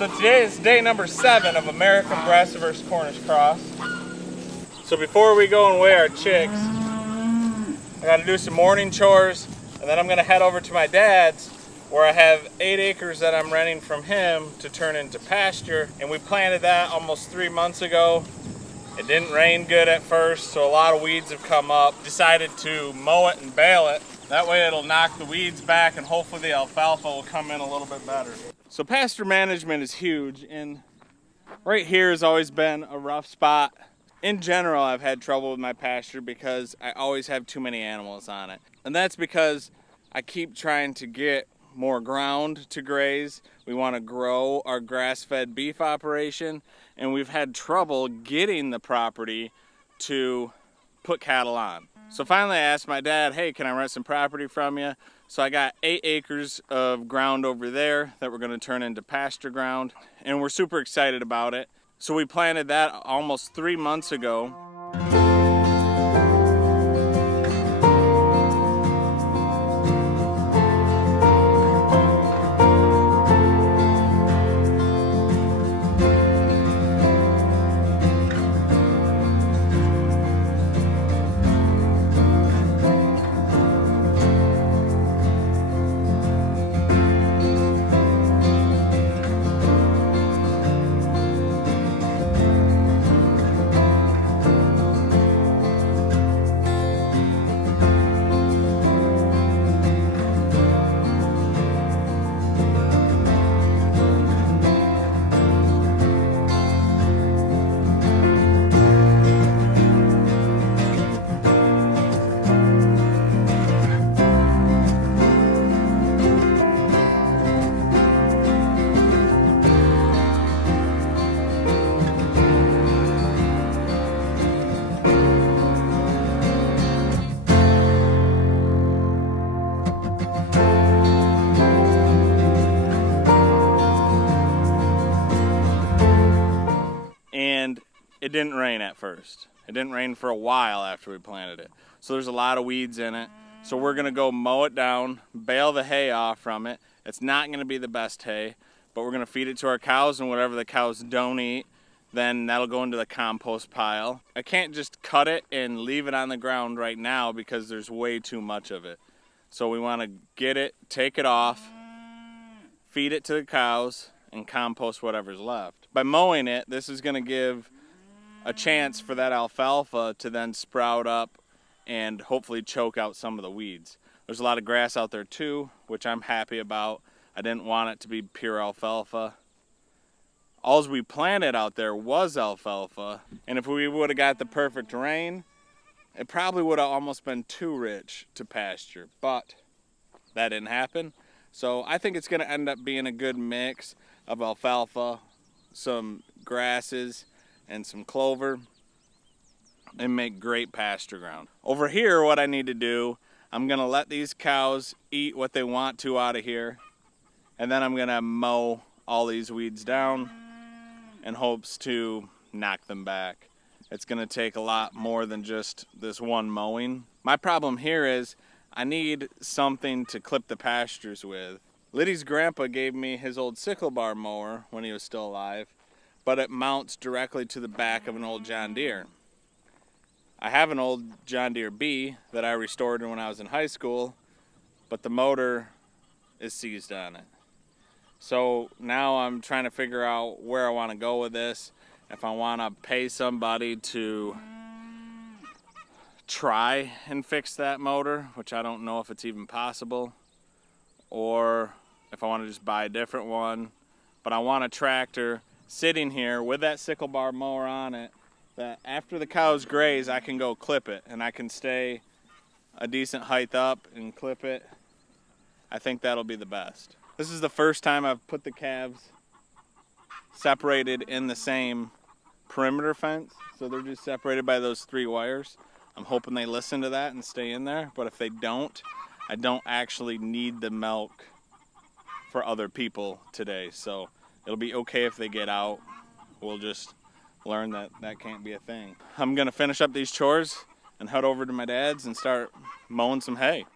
So today is day number 7 of American Bresse vs Cornish Cross. So before we go and weigh our chicks, I gotta do some morning chores, and then I'm gonna head over to my dad's where I have 8 acres that I'm renting from him to turn into pasture. And we planted that almost 3 months ago. It didn't rain good at first, so a lot of weeds have come up. Decided to mow it and bale it. That way it'll knock the weeds back and hopefully the alfalfa will come in a little bit better. So pasture management is huge, and right here has always been a rough spot. In general, I've had trouble with my pasture because I always have too many animals on it. And that's because I keep trying to get more ground to graze. We want to grow our grass-fed beef operation, and we've had trouble getting the property to put cattle on. So finally I asked my dad, hey, can I rent some property from you? So I got 8 acres of ground over there that we're going to turn into pasture ground, and we're super excited about it. So we planted that almost 3 months ago. And it didn't rain at first. It didn't rain for a while after we planted it. So there's a lot of weeds in it. So we're gonna go mow it down, bale the hay off from it. It's not gonna be the best hay, but we're gonna feed it to our cows, and whatever the cows don't eat, then that'll go into the compost pile. I can't just cut it and leave it on the ground right now because there's way too much of it. So we wanna get it, take it off, feed it to the cows, and compost whatever's left. By mowing it, this is gonna give a chance for that alfalfa to then sprout up and hopefully choke out some of the weeds. There's a lot of grass out there too, which I'm happy about. I didn't want it to be pure alfalfa. All we planted out there was alfalfa, and if we would have got the perfect rain, it probably would have almost been too rich to pasture, but that didn't happen. So I think it's gonna end up being a good mix of alfalfa, some grasses, and some clover, and make great pasture ground. Over here, what I need to do, I'm gonna let these cows eat what they want to out of here, and then I'm gonna mow all these weeds down in hopes to knock them back. It's gonna take a lot more than just this one mowing. My problem here is I need something to clip the pastures with. Liddy's grandpa gave me his old sickle bar mower when he was still alive, but it mounts directly to the back of an old John Deere. I have an old John Deere B that I restored when I was in high school, but the motor is seized on it. So now I'm trying to figure out where I want to go with this. If I want to pay somebody to try and fix that motor, which I don't know if it's even possible, or if I want to just buy a different one. But I want a tractor sitting here with that sickle bar mower on it, that after the cows graze, I can go clip it, and I can stay a decent height up and clip it. I think that'll be the best. This is the first time I've put the calves separated in the same perimeter fence, so they're just separated by those 3 wires. I'm hoping they listen to that and stay in there, but if they don't, I don't actually need the milk for other people today, so it'll be okay if they get out. We'll just learn that that can't be a thing. I'm gonna finish up these chores and head over to my dad's and start mowing some hay.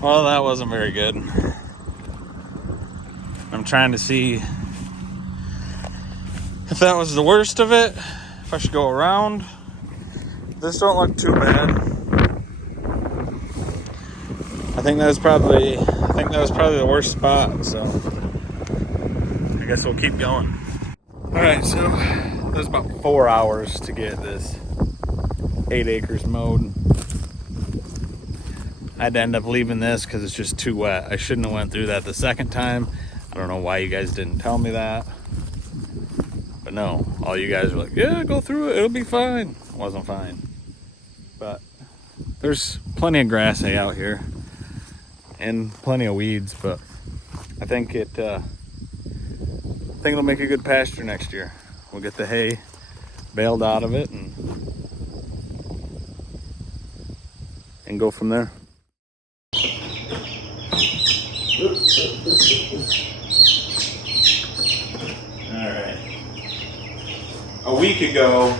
Well, that wasn't very good. I'm trying to see if that was the worst of it, if I should go around. This don't look too bad. I think that was probably the worst spot, so I guess we'll keep going. Alright, so there's about 4 hours to get this 8 acres mowed. I had to end up leaving this because it's just too wet. I shouldn't have went through that the second time. I don't know why you guys didn't tell me that. But no, all you guys were like, yeah, go through it, it'll be fine. It wasn't fine. But there's plenty of grass hay out here and plenty of weeds, but I think it'll make a good pasture next year. We'll get the hay baled out of it and go from there. Alright. A week ago,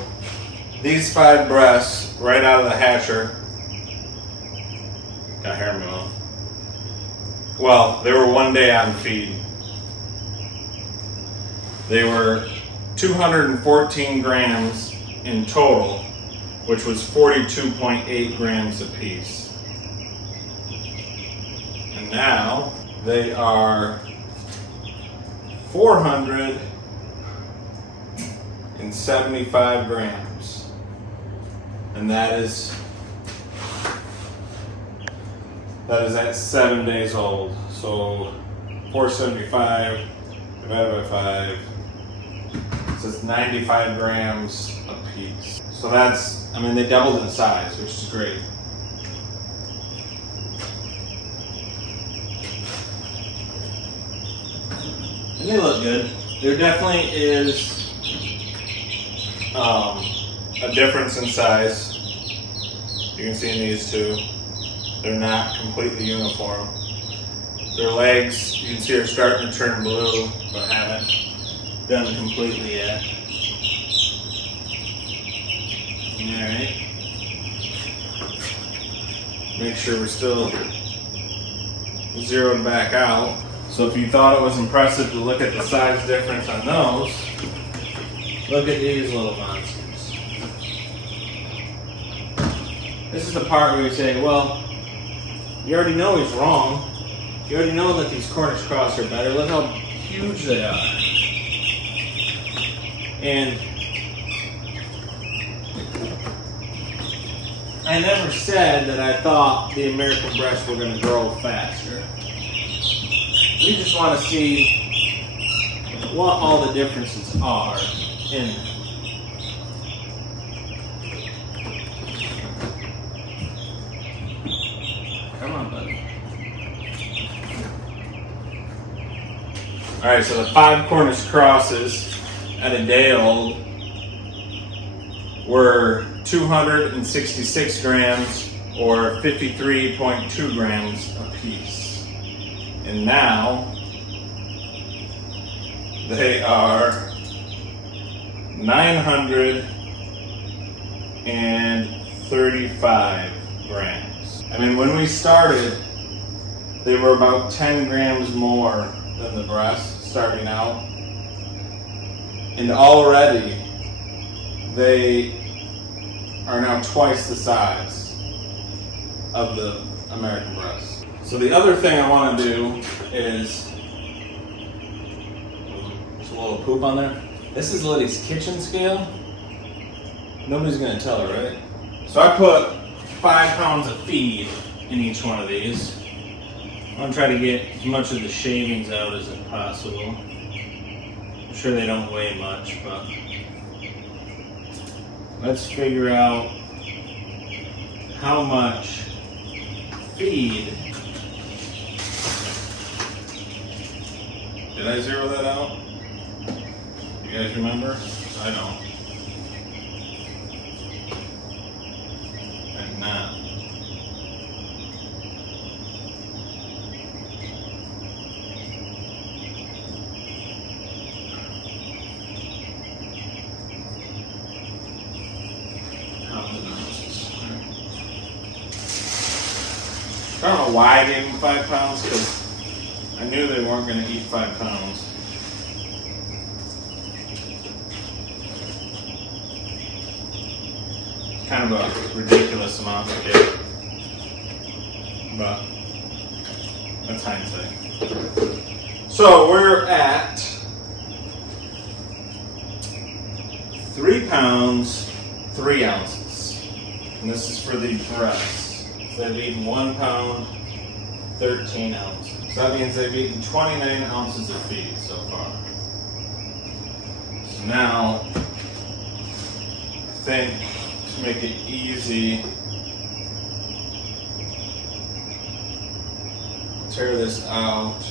these 5 Bresse right out of the hatcher got hair in my mouth. Well, they were 1 day on feed. They were 214 grams in total, which was 42.8 grams apiece. And now they are 475 grams. And that is at 7 days old. So 475 divided by 5. It's 95 grams a piece. So that's, I mean, they doubled in size, which is great. And they look good. There definitely is a difference in size. You can see in these two, they're not completely uniform. Their legs, you can see, are starting to turn blue, but haven't done completely yet. Alright. Make sure we're still zeroed back out. So if you thought it was impressive to look at the size difference on those, look at these little monsters. This is the part where you say, well, you already know he's wrong. You already know that these Cornish Cross are better. Look how huge they are. And I never said that I thought the American Bresse were going to grow faster. We just want to see what all the differences are in them. Come on, buddy. Alright, so the 5 Cornish Crosses at a day old were 266 grams or 53.2 grams a piece. And now they are 935 grams. I mean, when we started, they were about 10 grams more than the Bresse starting out. And already they are now twice the size of the American Bresse. So the other thing I want to do is, there's a little poop on there. This is Liddy's kitchen scale. Nobody's going to tell her, right? So I put 5 pounds of feed in each one of these. I'm going to try to get as much of the shavings out as possible. I'm sure they don't weigh much, but let's figure out how much feed. Did I zero that out? You guys remember? I don't. And now. I don't know know why I gave them 5 pounds, because I knew they weren't going to eat 5 pounds. It's kind of a ridiculous amount to get, but that's hindsight. So we're at 3 pounds, 3 ounces. And this is for the Bresse. So they've eaten 1 pound, 13 ounces. So that means they've eaten 29 ounces of feed so far. So now, I think to make it easy, tear this out.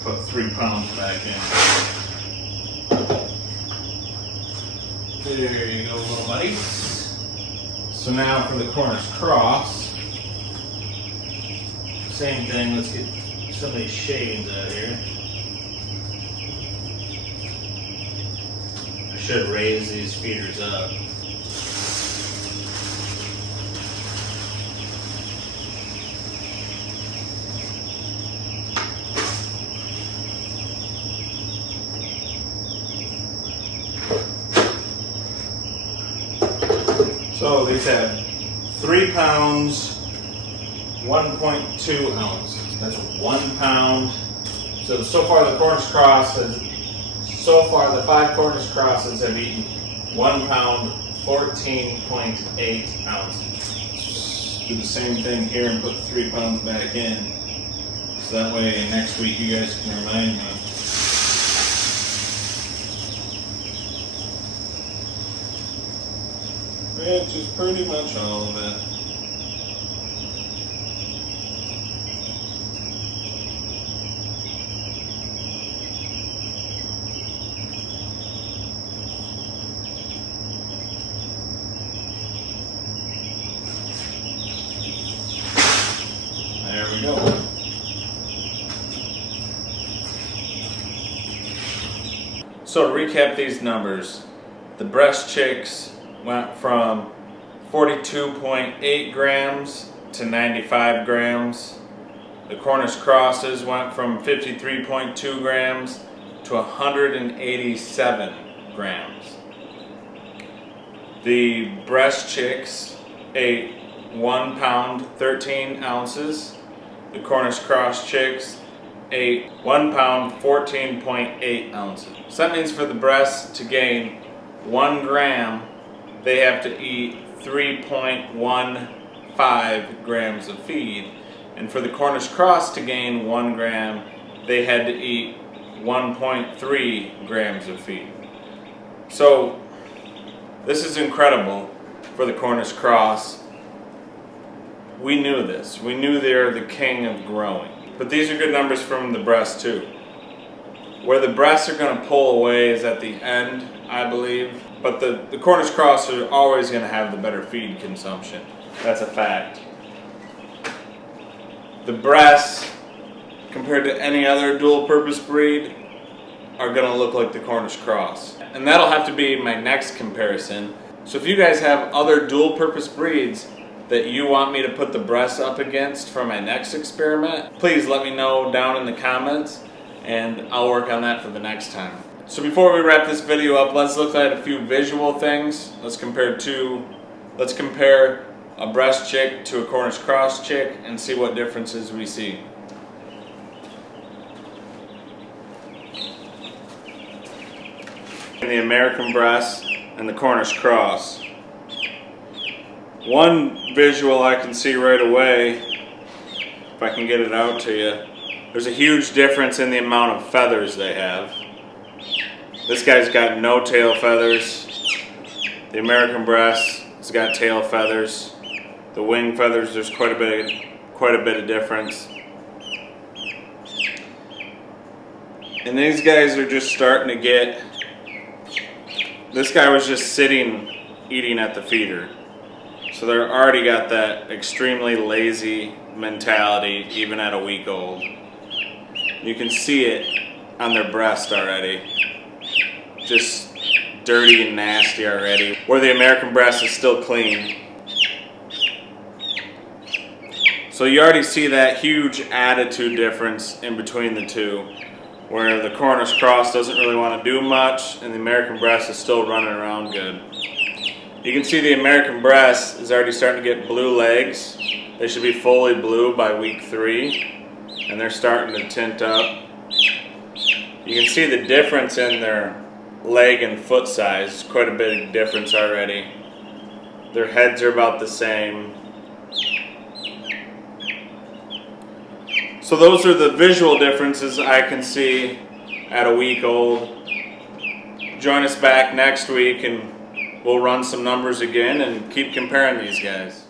Put 3 pounds back in. There you go, little buddies. So now for the Cornish Cross, same thing. Let's get some of these shades out here. I should raise these feeders up. So these have 3 pounds, 1.2 ounces. That's 1 pound. So far the Cornish Cross has, the 5 Cornish Crosses have eaten 1 pound, 14.8 ounces. Do the same thing here and put 3 pounds back in. So that way next week you guys can remind me. Which is pretty much all of it. There we go. So to recap these numbers, the Bresse chicks went from 42.8 grams to 95 grams. The Cornish Crosses went from 53.2 grams to 187 grams. The Bresse chicks ate 1 pound, 13 ounces. The Cornish Cross chicks ate 1 pound, 14.8 ounces. So that means for the Bresse to gain 1 gram, they have to eat 3.15 grams of feed. And for the Cornish Cross to gain 1 gram, they had to eat 1.3 grams of feed. So this is incredible for the Cornish Cross. We knew this. We knew they're the king of growing. But these are good numbers from the Bresse too. Where the Bresse are going to pull away is at the end, I believe. But the Cornish Cross are always going to have the better feed consumption. That's a fact. The Bresse, compared to any other dual-purpose breed, are going to look like the Cornish Cross. And that'll have to be my next comparison. So if you guys have other dual-purpose breeds that you want me to put the Bresse up against for my next experiment, please let me know down in the comments, and I'll work on that for the next time. So before we wrap this video up, let's look at a few visual things. Let's compare a Bresse chick to a Cornish Cross chick and see what differences we see. In the American Bresse and the Cornish Cross. One visual I can see right away, if I can get it out to you, there's a huge difference in the amount of feathers they have. This guy's got no tail feathers. The American Bresse has got tail feathers. The wing feathers, there's quite a bit of difference. And these guys are just starting to get, this guy was just sitting eating at the feeder. So they're already got that extremely lazy mentality even at a week old. You can see it on their breast already. Just dirty and nasty already. Where the American Bresse is still clean. So you already see that huge attitude difference in between the two, where the Cornish Cross doesn't really want to do much and the American Bresse is still running around good. You can see the American Bresse is already starting to get blue legs. They should be fully blue by week 3, and they're starting to tint up. You can see the difference in their leg and foot size, quite a big difference already. Their heads are about the same. So those are the visual differences I can see at a week old. Join us back next week and we'll run some numbers again and keep comparing these guys.